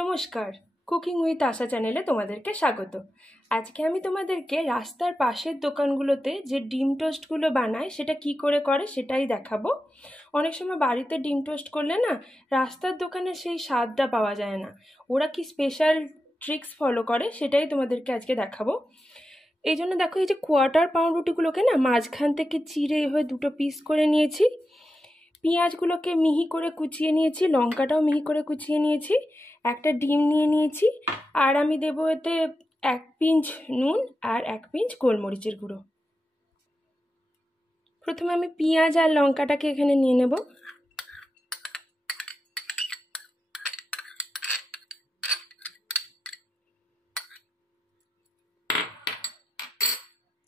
নমস্কার, cooking with আশা চ্যানেলে তোমাদেরকে স্বাগত। আজকে আমি তোমাদেরকে রাস্তার পাশের দোকানগুলোতে যে ডিম টোস্টগুলো বানায় সেটা কি করে সেটাই দেখাবো। অনেক সময় বাড়িতে ডিম টোস্ট করলে না রাস্তার দোকানে সেই স্বাদটা পাওয়া যায় না। ওরা কি স্পেশাল ট্রিক্স ফলো করে সেটাই তোমাদেরকে আজকে দেখাবো। এই জন্য দেখো, এই যে কোয়ার্টার পাউরুটিগুলোকে না মাঝখান থেকে চিড়ে এভাবে দুটো পিস করে নিয়েছি। পেঁয়াজগুলোকে মিহি করে কুচিয়ে নিয়েছি, লঙ্কাটাও মিহি করে কুচিয়ে নিয়েছি, একটা ডিম নিয়ে নিয়েছি, আর আমি দেবো এতে 1 পিঞ্চ নুন আর 1 পিঞ্চ গোলমরিচের গুঁড়ো। প্রথমে আমি পেঁয়াজ আর লঙ্কাটাকে এখানে নিয়ে নেব।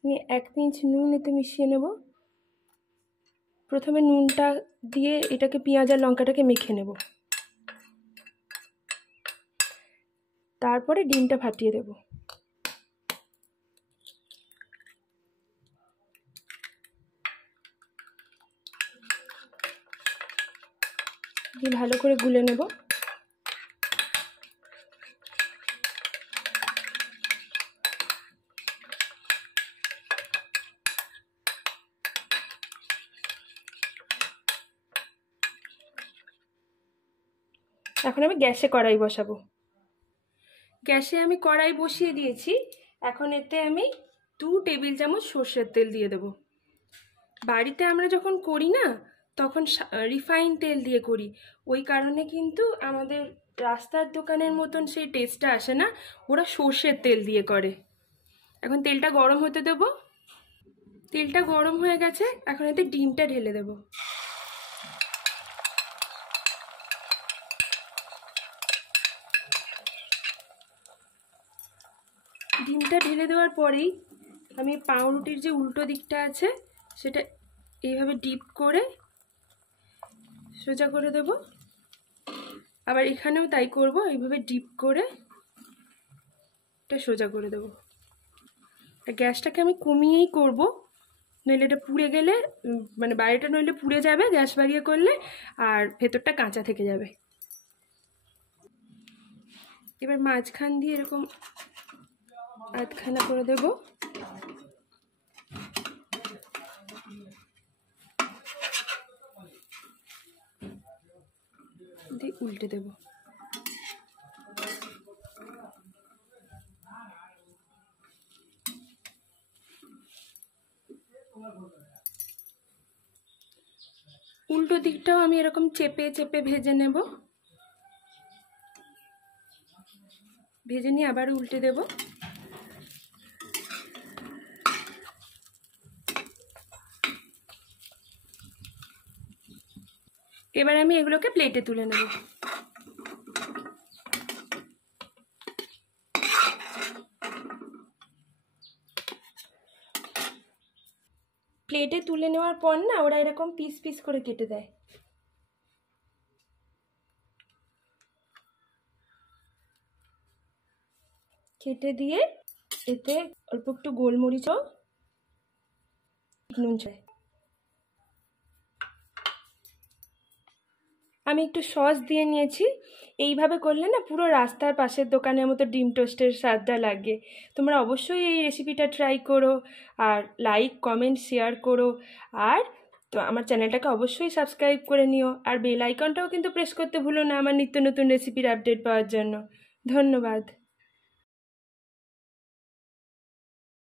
নিয়ে 1 পিঞ্চ নুন এতে মিশিয়ে নেব। প্রথমে নুনটা দিয়ে এটাকে পেঁয়াজ আর লঙ্কাটাকে মেখে নেব, তারপরে ডিমটা ফাটিয়ে দেব। দিয়ে ভালো করে গুলে নেব। এখন আমি গ্যাসে কড়াই বসাবো। গ্যাসে আমি কড়াই বসিয়ে দিয়েছি। এখন এতে আমি 2 টেবিল চামচ সর্ষের তেল দিয়ে দেব। বাড়িতে আমরা যখন করি না তখন রিফাইন তেল দিয়ে করি, ওই কারণে কিন্তু আমাদের রাস্তার দোকানের মতন সেই টেস্টটা আসে না। ওরা সর্ষের তেল দিয়ে করে। এখন তেলটা গরম হতে দেব। তেলটা গরম হয়ে গেছে, এখন এতে ডিমটা ঢেলে দেব। ডিমটা ঢেলে দেওয়ার পরেই আমি পাউরুটির যে উল্টো দিকটা আছে সেটা এইভাবে ডিপ করে সোজা করে দেব। আবার এখানেও তাই করব, এইভাবে ডিপ করে এটা সোজা করে দেব। গ্যাসটাকে আমি কমিয়েই করব, নইলে এটা পুড়ে গেলে মানে বাইরেটা নইলে পুড়ে যাবে গ্যাস বাড়িয়ে করলে, আর ভেতরটা কাঁচা থেকে যাবে। এবার মাঝখান দিয়ে এরকম আধখানা করে দেব। দিয়ে উল্টে দেব। উল্টো দিকটাও আমি এরকম চেপে চেপে ভেজে নেব। ভেজে নিয়ে আবার উল্টে দেব। এবার আমি এগুলোকে প্লেটে তুলে নেব। প্লেটে তুলে নেওয়ার পর না ওরা এরকম পিস পিস করে কেটে দেয়। কেটে দিয়ে এতে অল্প একটু গোলমরিচ ও নুন চাই। আমি একটু সস দিয়ে নিয়েছি। এইভাবে করলে না পুরো রাস্তার পাশের দোকানের মতো ডিম টোস্টের স্বাদটা লাগে। তোমরা অবশ্যই এই রেসিপিটা ট্রাই করো, আর লাইক কমেন্ট শেয়ার করো, আর তো আমার চ্যানেলটাকে অবশ্যই সাবস্ক্রাইব করে নিও, আর বেল আইকনটাও কিন্তু প্রেস করতে ভুলো না আমার নিত্য নতুন রেসিপির আপডেট পাওয়ার জন্য। ধন্যবাদ।